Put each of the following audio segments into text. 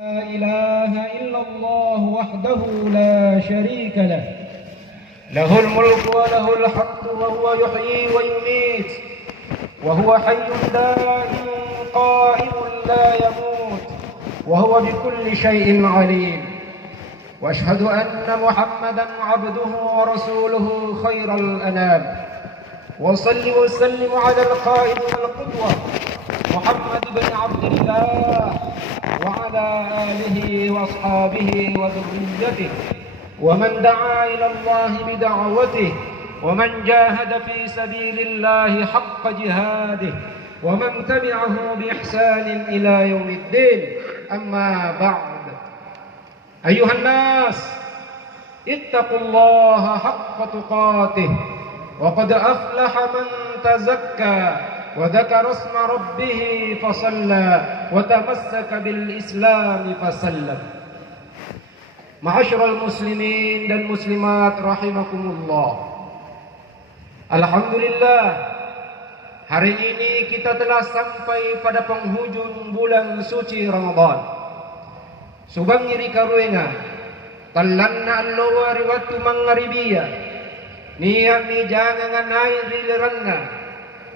لا إله إلا الله وحده لا شريك له له الملك وله الحمد وهو يحيي ويميت وهو حي دائم قائم لا يموت وهو بكل شيء عليم وأشهد أن محمدا عبده ورسوله خير الأنام وصل وسلم على القائد والقدوة محمد بن عبد الله وعلى آله وأصحابه وذريته ومن دعا إلى الله بدعوته ومن جاهد في سبيل الله حق جهاده ومن تبعه بإحسان إلى يوم الدين. أما بعد، أيها الناس اتقوا الله حق تقاته وقد أفلح من تزكى وذكر اسم ربه فصلى وتمسك بالإسلام فسلم. Ma'asyiral muslimin dan muslimat rahimakumullah. Alhamdulillah, hari ini kita telah sampai pada penghujung bulan suci Ramadan. Subang iri karuenga tallanna allowa riwatu mangaribiya niya mi jangan nganai rileranna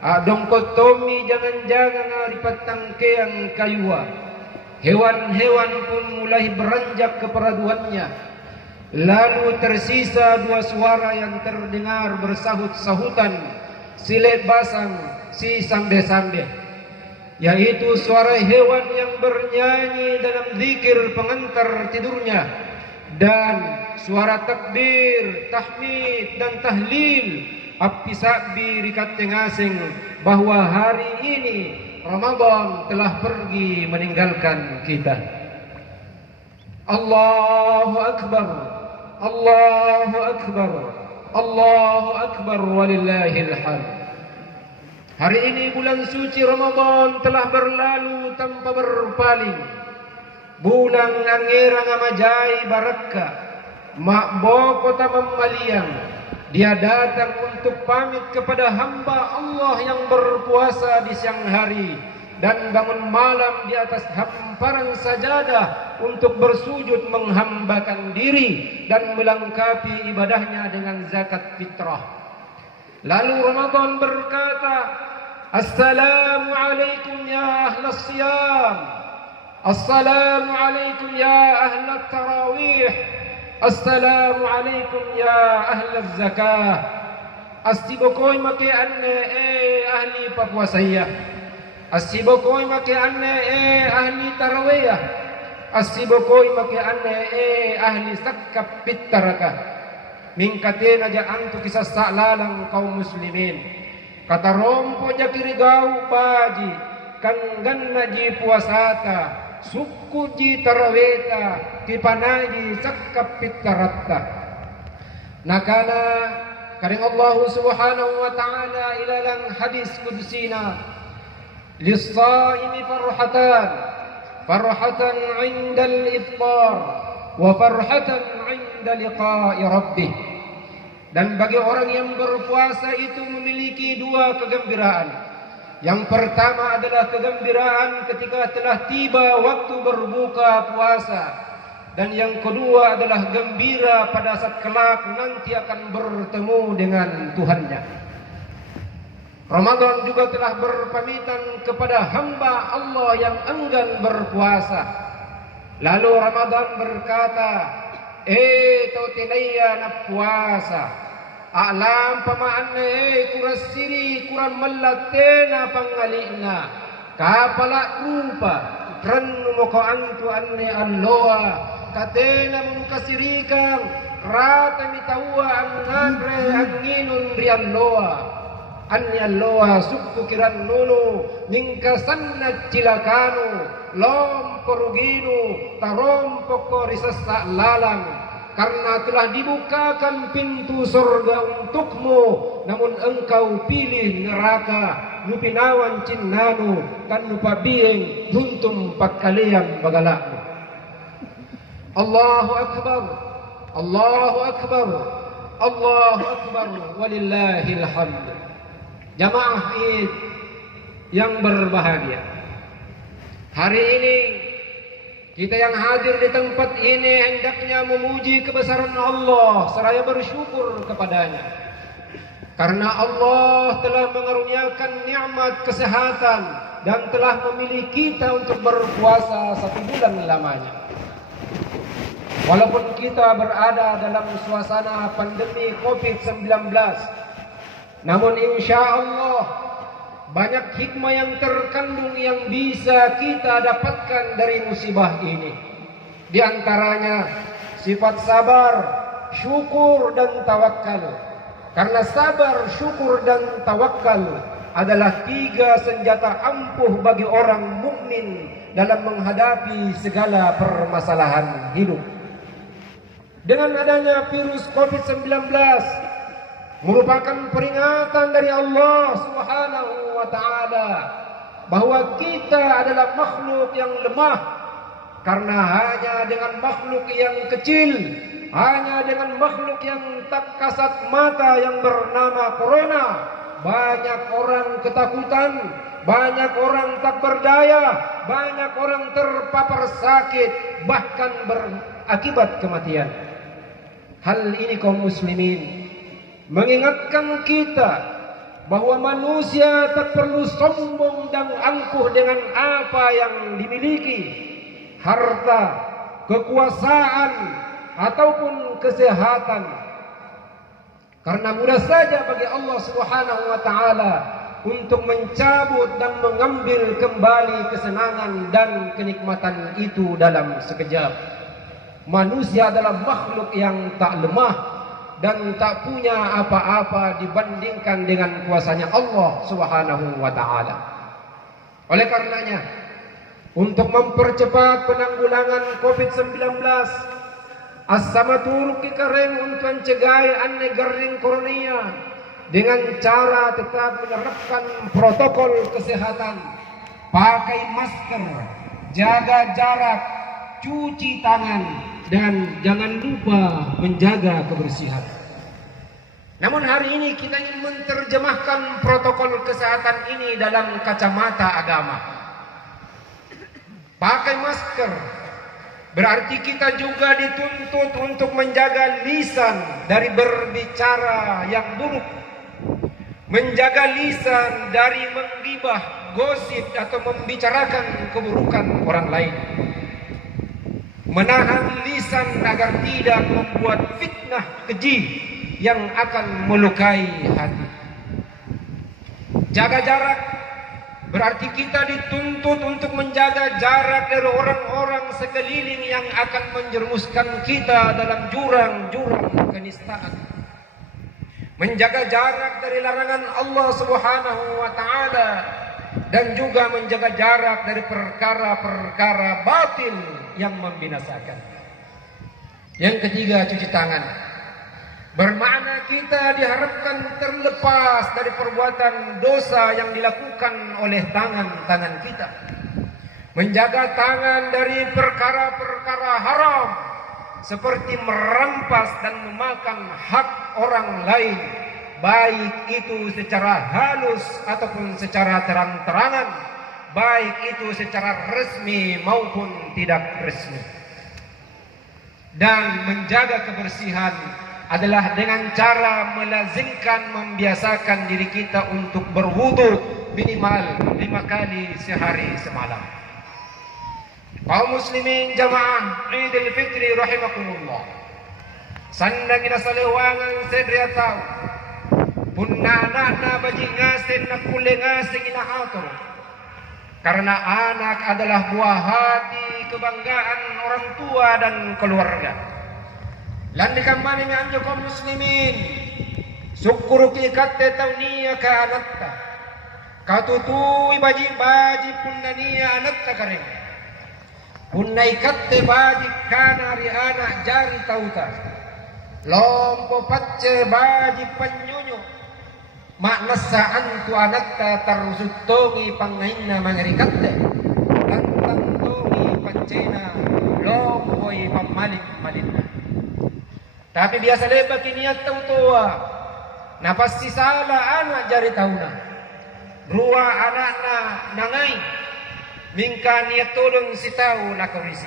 adong kotomi jangan ripatangkeang kayua. Hewan-hewan pun mulai beranjak ke peraduannya. Lalu tersisa dua suara yang terdengar bersahut-sahutan, silek basang, si sambe-sambe, yaitu suara hewan yang bernyanyi dalam zikir pengantar tidurnya, dan suara takbir, tahmid, dan tahlil api sabbi rikat tengasing bahwa hari ini Ramadan telah pergi meninggalkan kita. Allahu Akbar, Allahu Akbar, Allahu Akbar walillahil hamd. Hari ini bulan suci Ramadan telah berlalu tanpa berpaling. Bulan angerang amajai baraka, makbo kota memaliang. Dia datang untuk pamit kepada hamba Allah yang berpuasa di siang hari dan bangun malam di atas hamparan sajadah untuk bersujud menghambakan diri dan melengkapi ibadahnya dengan zakat fitrah. Lalu Ramadan berkata, Assalamualaikum ya ahlas siyam, Assalamualaikum ya ahlat tarawih, Assalamualaikum ya ahli zakah. Asibokoy make anne ahli papuasaya. Asibokoy make anne ahli tarawiyah. Asibokoy make anne ahli zakat fitraka. Mingkaten aja antu kisah salalang kaum muslimin. Kata rompo jakirigau baji kanggan naji puasata. Suku ji taraweta tipanaji zakap pitaratta. Nakana karing Allah subhanahu wa ta'ala ilalang hadis kudsina lis-saimi farhatan 'inda al-iftar wa farhatan 'inda liqa'i rabbih. Dan bagi orang yang berpuasa itu memiliki dua kegembiraan. Yang pertama adalah kegembiraan ketika telah tiba waktu berbuka puasa. Dan yang kedua adalah gembira pada saat kelak nanti akan bertemu dengan Tuhannya. Ramadan juga telah berpamitan kepada hamba Allah yang enggan berpuasa. Lalu Ramadan berkata, tautilaya na puasa. Alam pamaan kurasiri kuran malatena pangalina kapala rupa kran mo ko antu anne alloa katena mo kasirikang rata mitawa ang nanre anginun ri alloa anni alloa sukku kiran nunu ningkasanna cilakanu lom koruginu tarom poko risasa lalang. Karena telah dibukakan pintu surga untukmu, namun engkau pilih neraka. Nupinawan cinnanu, kan nupabieng juntum pakaliang bagalakmu. Allahu Akbar, Allahu Akbar, Allahu Akbar, walillahil hamd. Jamaah Id yang berbahagia, hari ini Kita yang hadir di tempat ini hendaknya memuji kebesaran Allah seraya bersyukur kepadanya. Karena Allah telah mengaruniakan nikmat kesehatan dan telah memilih kita untuk berpuasa 1 bulan lamanya. Walaupun kita berada dalam suasana pandemi COVID-19, namun insya Allah banyak hikmah yang terkandung yang bisa kita dapatkan dari musibah ini. Di antaranya sifat sabar, syukur dan tawakal. Karena sabar, syukur dan tawakal adalah 3 senjata ampuh bagi orang mukmin dalam menghadapi segala permasalahan hidup. Dengan adanya virus COVID-19 merupakan peringatan dari Allah Subhanahu wa taala bahwa kita adalah makhluk yang lemah, karena hanya dengan makhluk yang kecil, hanya dengan makhluk yang tak kasat mata yang bernama corona, banyak orang ketakutan, banyak orang tak berdaya, banyak orang terpapar sakit, bahkan berakibat kematian. Hal ini kaum muslimin mengingatkan kita bahwa manusia tak perlu sombong dan angkuh dengan apa yang dimiliki, harta, kekuasaan, ataupun kesehatan. Karena mudah saja bagi Allah Subhanahu wa taala untuk mencabut dan mengambil kembali kesenangan dan kenikmatan itu dalam sekejap. Manusia adalah makhluk yang tak lemah dan tak punya apa-apa dibandingkan dengan kuasanya Allah Subhanahu wa taala. Oleh karenanya, untuk mempercepat penanggulangan COVID-19, as-samatur kikareng untuk mencegah anne garing koronia dengan cara tetap menerapkan protokol kesehatan, pakai masker, jaga jarak, cuci tangan, dan jangan lupa menjaga kebersihan. Namun hari ini kita ingin menerjemahkan protokol kesehatan ini dalam kacamata agama. Pakai masker berarti kita juga dituntut untuk menjaga lisan dari berbicara yang buruk, menjaga lisan dari menggibah, gosip atau membicarakan keburukan orang lain, menahan lisan agar tidak membuat fitnah keji yang akan melukai hati. Jaga jarak berarti kita dituntut untuk menjaga jarak dari orang-orang sekeliling yang akan menjerumuskan kita dalam jurang-jurang kenistaan. Menjaga jarak dari larangan Allah Subhanahu wa taala dan juga menjaga jarak dari perkara-perkara batil yang membinasakan. Yang ketiga, cuci tangan. Bermakna kita diharapkan terlepas dari perbuatan dosa yang dilakukan oleh tangan-tangan kita. Menjaga tangan dari perkara-perkara haram seperti merampas dan memakan hak orang lain, baik itu secara halus ataupun secara terang-terangan, baik itu secara resmi maupun tidak resmi. Dan menjaga kebersihan adalah dengan cara melazimkan, membiasakan diri kita untuk berwudu minimal 5 kali sehari semalam. Kaum muslimin jamaah Idul Fitri rahimakumullah, sandang ina salewangan sedria tau punna anak baji ngasin na kule ngasing ina atur. Karena anak adalah buah hati kebanggaan orang tua dan keluarga. Landikan mani mi anjo kaum muslimin, syukuru ki katte tawniya ka anatta, katutui baji punnaniya anatta kareng, punnai katte baji kana ri anak jari tauta, lompo pacce baji panyonyo, maknasa antu anatta tarusutongi pangainna mangari katte, lantang tongi pancena lompoi pamalik-malikna. Tapi biasa lebak niat tau tua, napas si salah anak jari tauna, rua anakna nangai, mingka niat tolong si tahu nak korisi.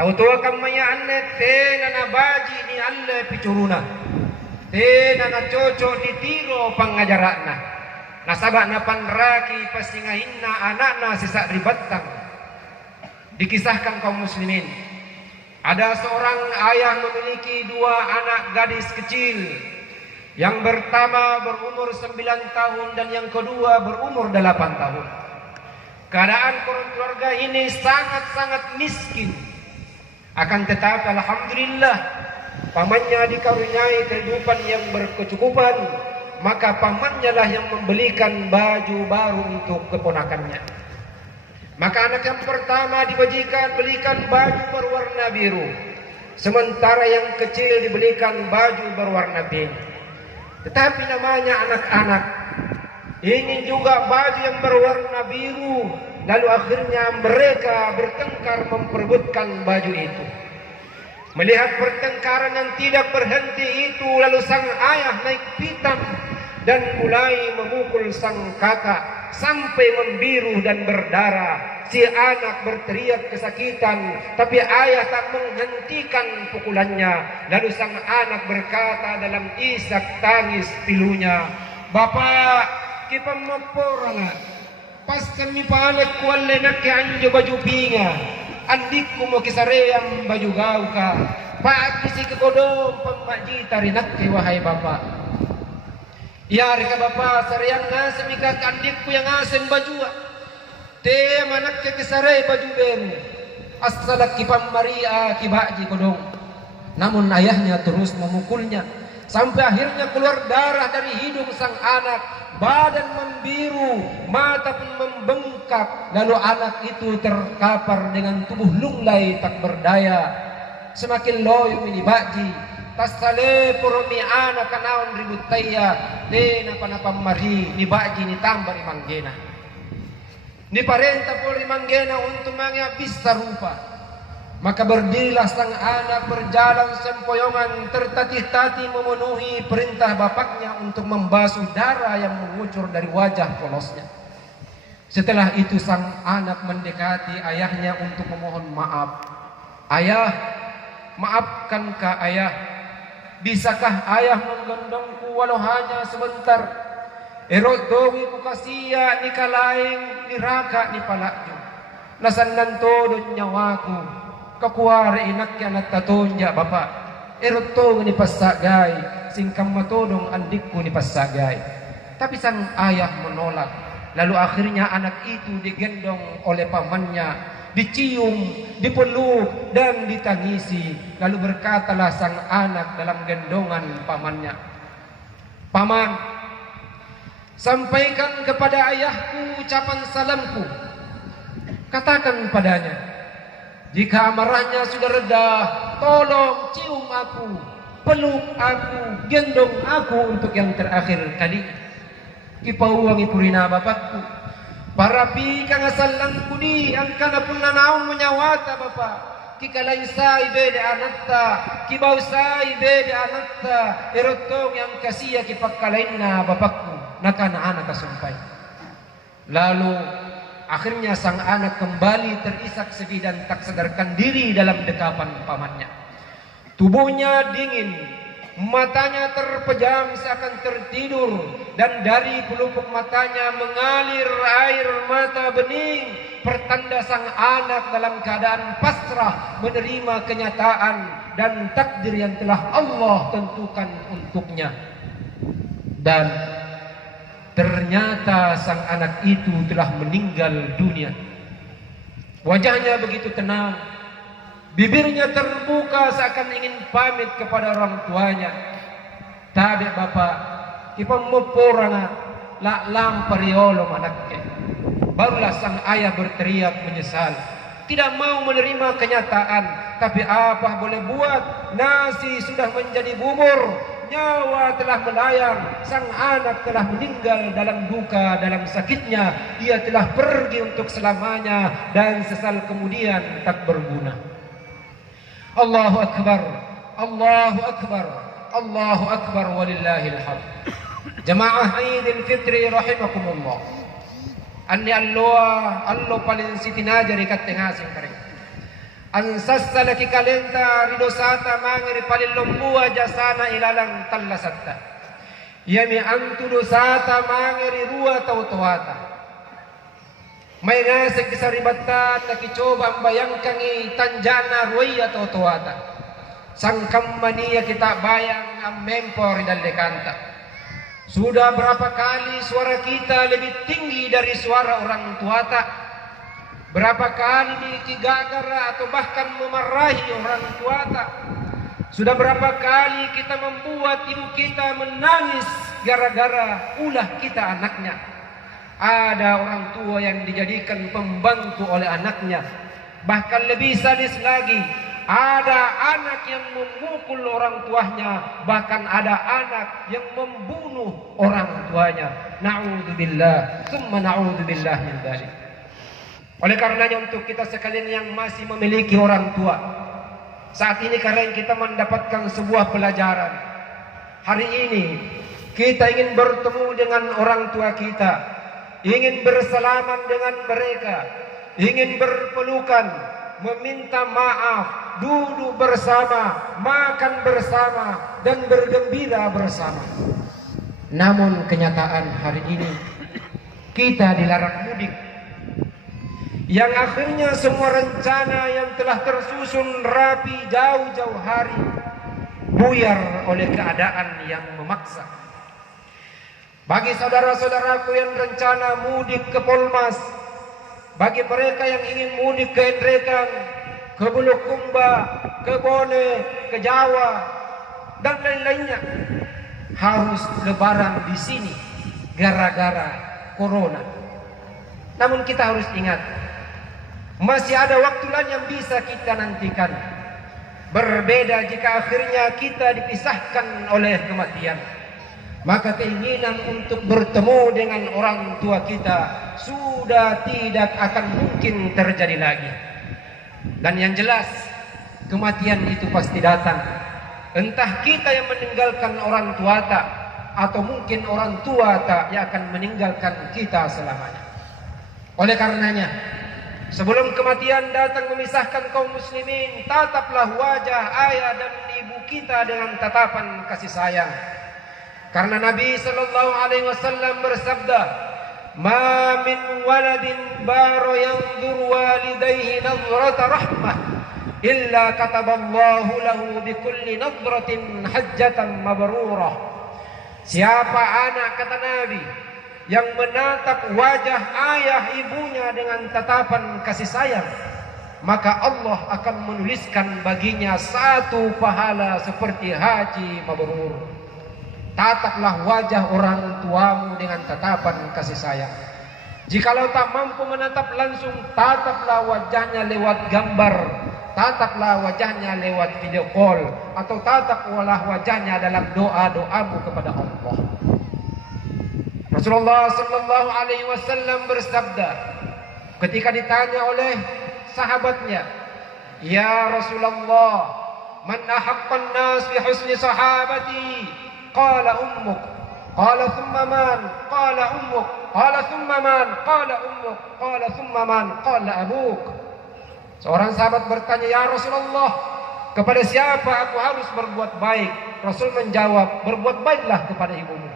Tahu tua kamaya anne tena na baji ni alle picuruna. Tena na cocok ditiro pangajarakna. Nasabak na panraki pasingahinna anakna sisak ribatang. Dikisahkan kaum muslimin. Ada seorang ayah memiliki dua anak gadis kecil. Yang pertama berumur 9 tahun dan yang kedua berumur 8 tahun. Keadaan keluarga ini sangat-sangat miskin. Akan tetapi alhamdulillah pamannya dikaruniai kehidupan yang berkecukupan, maka pamannya lah yang membelikan baju baru untuk keponakannya. Maka anak yang pertama belikan baju berwarna biru, sementara yang kecil dibelikan baju berwarna pink. Tetapi namanya anak-anak ingin juga baju yang berwarna biru, lalu akhirnya mereka bertengkar memperebutkan baju itu. Melihat pertengkaran yang tidak berhenti itu, lalu sang ayah naik pitam dan mulai memukul sang kakak sampai membiru dan berdarah. Si anak berteriak kesakitan, tapi ayah tak menghentikan pukulannya. Lalu sang anak berkata dalam isak tangis pilunya, "Bapak, kita memporana. Pas kami palek kualle nak anjo baju pinga. Andikku mau kisaream baju gau ka. Pak kisi kegodong pemaji tarinak ke wahai bapak. Ya reka bapak sareang ngasem ika andikku yang ngasem baju. Te manak ke kisare baju beru. Asalak kipam Maria kibaji kodong." Namun ayahnya terus memukulnya sampai akhirnya keluar darah dari hidung sang anak. Badan membiru, mata pun membengkak. Lalu anak itu terkapar dengan tubuh lunglai tak berdaya. Semakin loyo ini baji. Tasale poromi anak kanaon ribut taya. Dena panapam mari ni baji ni tambah ni manggena. Ni parenta pori manggena untuk menghabis rupa. Maka berdirilah sang anak berjalan sempoyongan tertatih-tatih memenuhi perintah bapaknya untuk membasuh darah yang mengucur dari wajah polosnya. Setelah itu sang anak mendekati ayahnya untuk memohon maaf. "Ayah, maafkankah ayah? Bisakah ayah menggendongku walau hanya sebentar? Erot dowi kukasia ni kalaing ni raka ni palakju. Nasandan todo nyawaku. Kakuwari inakya na tatonja bapak. Erotong ni pasagay, singkam matodong andikku ni pasagay." Tapi sang ayah menolak. Lalu akhirnya anak itu digendong oleh pamannya, dicium, dipeluk dan ditangisi. Lalu berkatalah sang anak dalam gendongan pamannya, "Paman, sampaikan kepada ayahku ucapan salamku. Katakan padanya, jika amarahnya sudah reda, tolong cium aku, peluk aku, gendong aku untuk yang terakhir kali. Kipauangi purina bapakku. Para pika ngasalang kudi, angkana pun nanaong menyawata bapak. Kikalay say bede anatta, kibaw say bede anatta, erotong yang kasiya kipagkalain na bapakku, nakana-anak kasumpay." Lalu akhirnya sang anak kembali terisak sedih dan tak sadarkan diri dalam dekapan pamannya. Tubuhnya dingin, matanya terpejam seakan tertidur, dan dari pelupuk matanya mengalir air mata bening, pertanda sang anak dalam keadaan pasrah menerima kenyataan dan takdir yang telah Allah tentukan untuknya. Dan ternyata sang anak itu telah meninggal dunia. Wajahnya begitu tenang, bibirnya terbuka seakan ingin pamit kepada orang tuanya. Tapi bapak, kita memporana la lampariolo anaknya. Barulah sang ayah berteriak menyesal, tidak mau menerima kenyataan. Tapi apa boleh buat, nasi sudah menjadi bubur. Nyawa telah melayang, sang anak telah meninggal dalam duka, dalam sakitnya. Ia telah pergi untuk selamanya dan sesal kemudian tak berguna. Allahu Akbar, Allahu Akbar, Allahu Akbar walillahil hamd. Jamaah Idul Fitri rahimakumullah. Anni allo paling sitinajari katengasing kare. Ansassalaki kalenta ridosata mangiri palilombua jasana ilalang tallasatta. Yami antu dosata mangiri rua tautuata. May ngasig kisaribatan nakicoba bayangkangi tanjana ruya tautuata. Sangkammania kita bayang ang mempor daldekanta. Sudah berapa kali suara kita lebih tinggi dari suara orang tuata? Berapa kali digagara atau bahkan memarahi orang tuata? Sudah berapa kali kita membuat ibu kita menangis gara-gara ulah kita anaknya? Ada orang tua yang dijadikan pembantu oleh anaknya. Bahkan lebih sadis lagi, ada anak yang memukul orang tuanya, bahkan ada anak yang membunuh orang tuanya. Na'udzubillah, tsumma na'udzubillah min dzalik. Oleh karenanya untuk kita sekalian yang masih memiliki orang tua, saat ini karena kita mendapatkan sebuah pelajaran. Hari ini kita ingin bertemu dengan orang tua kita, ingin bersalaman dengan mereka, ingin berpelukan, meminta maaf, duduk bersama, makan bersama, dan bergembira bersama. Namun kenyataan hari ini kita dilarang mudik, yang akhirnya semua rencana yang telah tersusun rapi jauh-jauh hari buyar oleh keadaan yang memaksa. Bagi saudara-saudaraku yang rencana mudik ke Polmas, bagi mereka yang ingin mudik ke Endrekang, ke Bulukumba, ke Bone, ke Jawa, dan lain-lainnya, harus lebaran di sini gara-gara corona. Namun kita harus ingat, masih ada waktu lain yang bisa kita nantikan. Berbeda jika akhirnya kita dipisahkan oleh kematian. Maka keinginan untuk bertemu dengan orang tua kita sudah tidak akan mungkin terjadi lagi. Dan yang jelas, kematian itu pasti datang. Entah kita yang meninggalkan orang tua tak, atau mungkin orang tua tak yang akan meninggalkan kita selamanya. Oleh karenanya, sebelum kematian datang memisahkan kaum muslimin, tataplah wajah ayah dan ibu kita dengan tatapan kasih sayang. Karena Nabi sallallahu alaihi wasallam bersabda, "Ma min waladin baro yanzur walidayhi nazrata rahmah illa kataballahu lahu bikulli nadratin hajjatan mabrurah." Siapa anak, kata Nabi, yang menatap wajah ayah ibunya dengan tatapan kasih sayang, maka Allah akan menuliskan baginya satu pahala seperti haji mabrur. Tataplah wajah orang tuamu dengan tatapan kasih sayang. Jikalau tak mampu menatap langsung, tataplah wajahnya lewat gambar, tataplah wajahnya lewat video call, atau tataplah wajahnya dalam doa-doamu kepada Allah. Rasulullah sallallahu alaihi wasallam bersabda ketika ditanya oleh sahabatnya, "Ya Rasulullah, man ahaqqan nas bi husni sahabati?" Qala ummuk. Qala thumma man? Qala ummuk. Qala thumma man? Qala ummuk. Qala thumma man? Qala abuk. Seorang sahabat bertanya, "Ya Rasulullah, kepada siapa aku harus berbuat baik?" Rasul menjawab, "Berbuat baiklah kepada ibumu."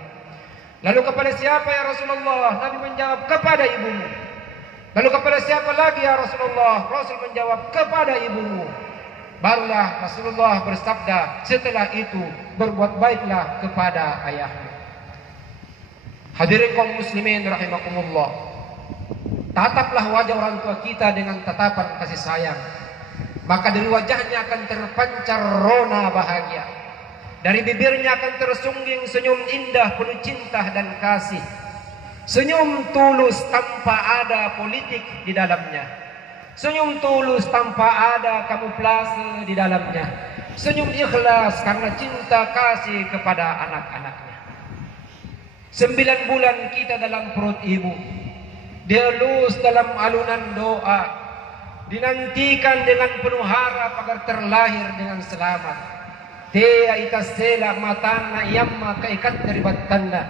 Lalu kepada siapa ya Rasulullah? Nabi menjawab, "Kepada ibumu." Lalu kepada siapa lagi ya Rasulullah? Rasul menjawab, "Kepada ibumu." Barulah Rasulullah bersabda, setelah itu berbuat baiklah kepada ayahmu. Hadirin kaum muslimin rahimakumullah, tataplah wajah orang tua kita dengan tatapan kasih sayang, maka dari wajahnya akan terpancar rona bahagia. Dari bibirnya akan tersungging senyum indah penuh cinta dan kasih. Senyum tulus tanpa ada politik di dalamnya. Senyum tulus tanpa ada kamuflase di dalamnya. Senyum ikhlas karena cinta kasih kepada anak-anaknya. 9 bulan kita dalam perut ibu, dielus dalam alunan doa, dinantikan dengan penuh harap agar terlahir dengan selamat. Tea itasela matana yamma kaikat dari batanna.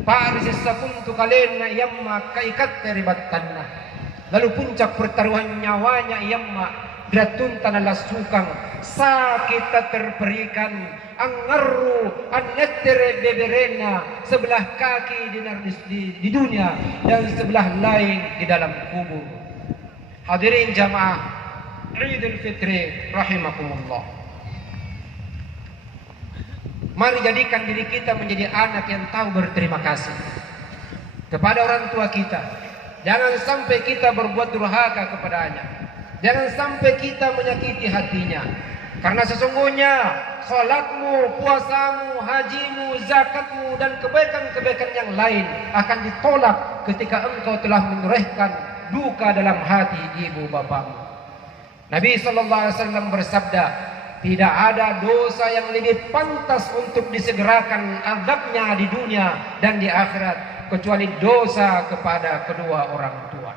Parisis sakuntu kalena yamma kaikat dari batanna. Lalu puncak pertaruhan nyawanya yamma Dratun tanala sukang sakit terperikan angaru anetere beberena sebelah kaki di dunia dan sebelah lain di dalam kubur. Hadirin jamaah Idul Fitri rahimakumullah. Mari jadikan diri kita menjadi anak yang tahu berterima kasih kepada orang tua kita. Jangan sampai kita berbuat durhaka kepadanya. Jangan sampai kita menyakiti hatinya. Karena sesungguhnya salatmu, puasamu, hajimu, zakatmu dan kebaikan-kebaikan yang lain akan ditolak ketika engkau telah menyerahkan duka dalam hati ibu bapamu. Nabi SAW bersabda, tidak ada dosa yang lebih pantas untuk disegerakan azabnya di dunia dan di akhirat kecuali dosa kepada kedua orang tua.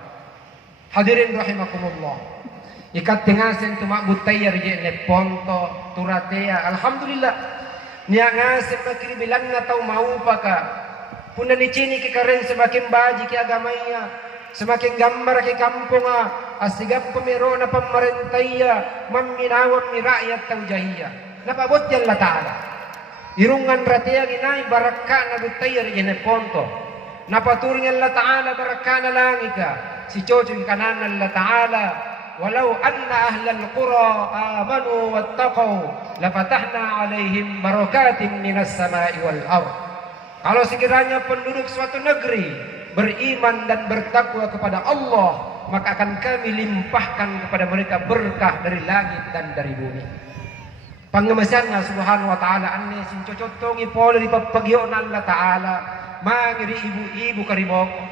Hadirin rahimakumullah. Ikat tengasen tu makbut tayar je ne ponto turatea. Alhamdulillah. Nia ngasen makiri bilang na tau mau paka. Puna ni cini ke karen semakin baji ke agamanya. Semakin gambar ke kampunga. Asigap pemero na pamarentaya. Maminawam ni rakyat tau jahiya. Napabot yan la ta'ala. Irungan ratea ginay baraka na butayar je ne ponto. Napaturingan la ta'ala baraka na langika. Si Chocho kanan la ta'ala. Walau anna ahlal qura amanu wattaqau lafatahna alaihim barakatin minas samai wal ardh. Kalau sekiranya penduduk suatu negeri beriman dan bertakwa kepada Allah, maka akan kami limpahkan kepada mereka berkah dari langit dan dari bumi. Pangemesanna subhanahu wa ta'ala anne sin cocotongi pole di papagyon Allah ta'ala mangiri ibu-ibu karibok.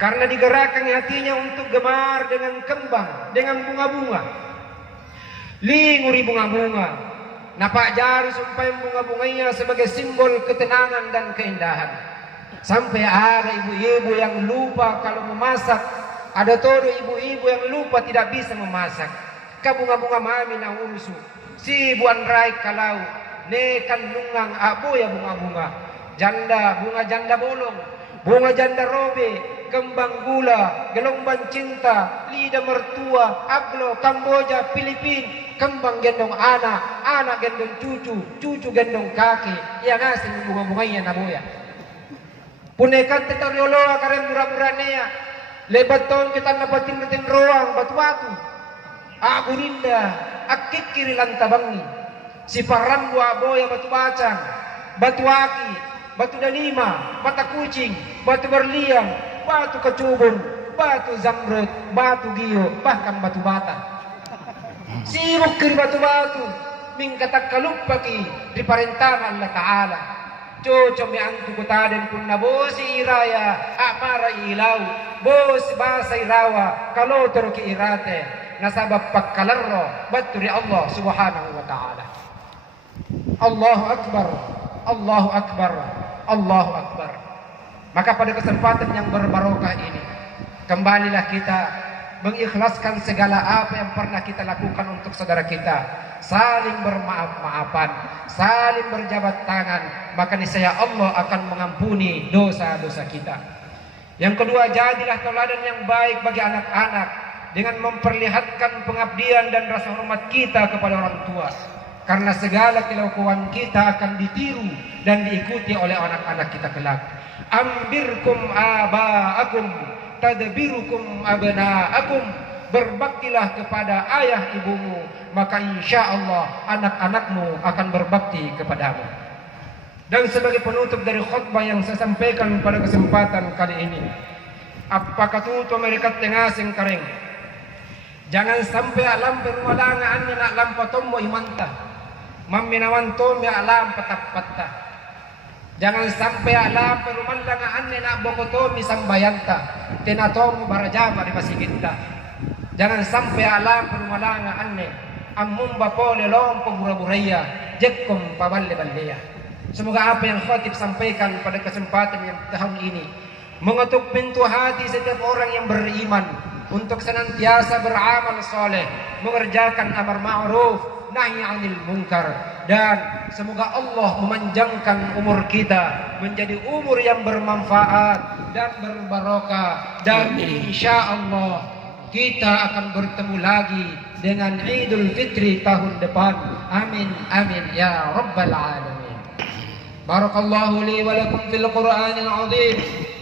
Karena digerakkan hatinya untuk gemar dengan kembang, dengan bunga-bunga. Linguri bunga-bunga. Napak jari supaya bunga-bunganya sebagai simbol ketenangan dan keindahan. Sampai ada ibu-ibu yang lupa kalau memasak. Ada todo ibu-ibu yang lupa tidak bisa memasak. Ka bunga-bunga mami na urusu. Si buan rai kalau nekan nungang abo ya bunga-bunga. Janda, bunga janda bolong. Bunga janda robe, kembang gula, gelombang cinta, lidah mertua, aglo, Kamboja, Filipin, kembang gendong anak, anak gendong cucu, cucu gendong kakek, yang ngasih bunga-bunganya naboya. Punekan tetorioloa karen murah-murah nea, lebat tahun kita nabatin natin roang, batu-batu. Aku rinda, akik kiri lantabangi, si paran buah boya batu bacang, batu aki, batu danima, mata kucing, batu berliang, batu kecubung, batu zamrud, batu gio, bahkan batu bata. Sibuk kiri batu-batu, mingkatak kalupaki di perintahan Allah Ta'ala. Coco mi antu kutaden pun na bosi iraya, amara ilaw, bosi basa irawa, kalotor ki irate, nasabab pagkalarro, baturi Allah Subhanahu wa Ta'ala. Allahu Akbar, Allahu Akbar, Allahu Akbar. Maka pada kesempatan yang berbarokah ini, kembalilah kita mengikhlaskan segala apa yang pernah kita lakukan untuk saudara kita, saling bermaaf-maafan, saling berjabat tangan, maka niscaya Allah akan mengampuni dosa-dosa kita. Yang kedua, jadilah teladan yang baik bagi anak-anak dengan memperlihatkan pengabdian dan rasa hormat kita kepada orang tua. Karena segala kelakuan kita akan ditiru dan diikuti oleh anak-anak kita kelak. Ambirkum aba'akum tadbirukum abna'akum. Berbaktilah kepada ayah ibumu, maka insya Allah anak-anakmu akan berbakti kepadamu. Dan sebagai penutup dari khutbah yang saya sampaikan pada kesempatan kali ini, apakah tuto mereka tengah sing kareng. Jangan sampai alam permalangan na alam patommo imanta. Maminawan to mi alam patap-patah. Jangan sampai alam perumalangan na bokoto mi sambayanta. Tinatom barajama di pasiginta. Jangan sampai alam perumalangan amumba pole lom pemura-buraya jekum paballe-balleya. Semoga apa yang khatib sampaikan pada kesempatan yang tahun ini mengetuk pintu hati setiap orang yang beriman untuk senantiasa beramal soleh, mengerjakan amar ma'ruf, nahi 'anil munkar, dan semoga Allah memanjangkan umur kita menjadi umur yang bermanfaat dan berbarokah, dan insya Allah kita akan bertemu lagi dengan Idul Fitri tahun depan. Amin amin ya rabbal alamin. Barakallahu li wa lakum fil Qur'anil azim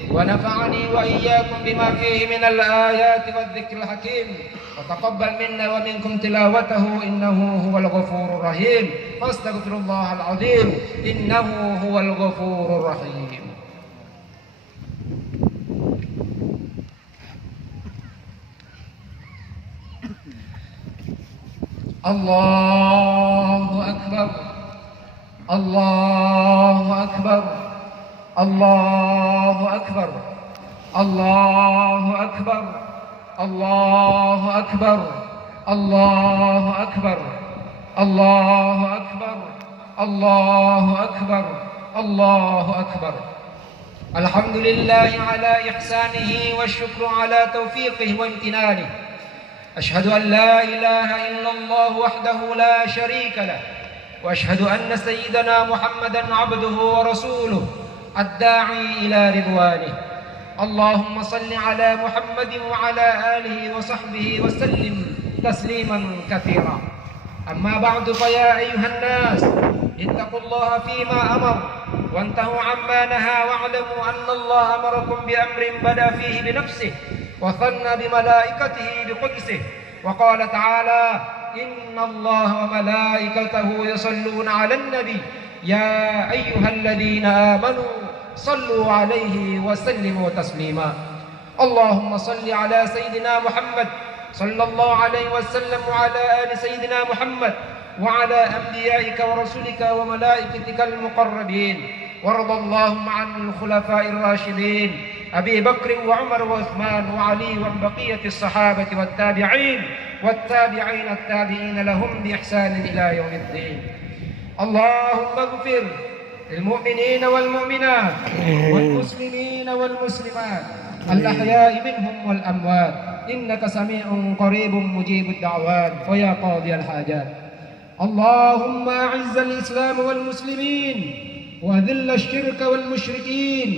wa nafa'ani wa iyyakum bima fihi minal ayati wadh-dhikril hakim wa taqabbal minna wa minkum tilawatahu innahu huwal ghafurur rahim. Fastaghfirullahal azim innahu huwal ghafurur rahim. Allahu akbar. Allahu akbar. Allahu akbar. Allahu akbar. Allahu akbar. Allahu akbar. Allahu akbar. Allahu akbar. Allahu akbar. Alhamdulillah ala ihsanihi wa syukru ala taufiqihi wa imtinanihi. أشهد أن لا إله إلا الله وحده لا شريك له وأشهد أن سيدنا محمدا عبده ورسوله الداعي إلى رضوانه. اللهم صل على محمد وعلى آله وصحبه وسلم تسليما كثيرا. أما بعد فيا أيها الناس اتقوا الله فيما أمر وانتهوا عما نهى واعلموا أن الله أمركم بأمر بدأ فيه بنفسه وثنى بملائكته بقدسه وقال تعالى إن الله وملائكته يصلون على النبي يا أيها الذين آمنوا صلوا عليه وسلموا تسليما. اللهم صل على سيدنا محمد صلى الله عليه وسلم وعلى آل سيدنا محمد وعلى أنبيائك ورسلك وملائكتك المقربين. وارض اللهم عن الخلفاء الراشدين أبي بكر وعمر وعثمان وعلي وعن بقية الصحابة والتابعين والتابعين التابعين لهم بإحسان إلى يوم الدين. اللهم اغفر للمؤمنين والمؤمنات والمسلمين والمسلمات الأحياء منهم والأموات إنك سميع قريب مجيب الدعوات ويا قاضي الحاجات. اللهم أعز الإسلام والمسلمين وأذل الشرك والمشركين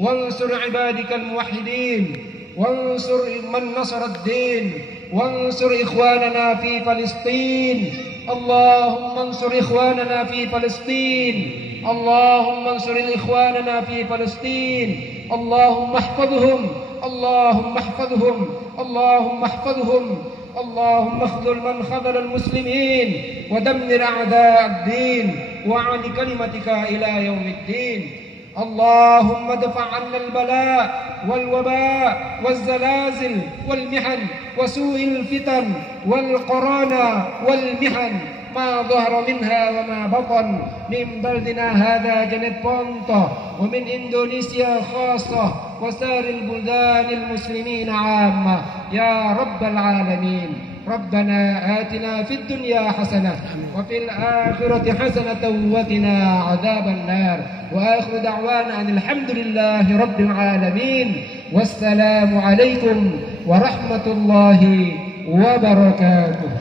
وانصر عبادك الموحدين وانصر من نصر الدين وانصر إخواننا في فلسطين. اللهم انصر إخواننا في فلسطين. اللهم انصر إخواننا في فلسطين. اللهم احفظهم. اللهم احفظهم. اللهم احفظهم. اللهم اخذل من خذل المسلمين ودمر أعداء الدين وعن كلمتك إلى يوم الدين. اللهم ادفع عنا البلاء والوباء والزلازل والمحن وسوء الفتن والقرانا والمحن ما ظهر منها وما بطن من بلدنا هذا جنوب بونطا ومن إندونيسيا خاصة وسائر البلدان المسلمين عامة يا رب العالمين. ربنا آتنا في الدنيا حسنة وفي الآخرة حسنة وقنا عذاب النار. وآخر دعوانا أن الحمد لله رب العالمين والسلام عليكم ورحمة الله وبركاته.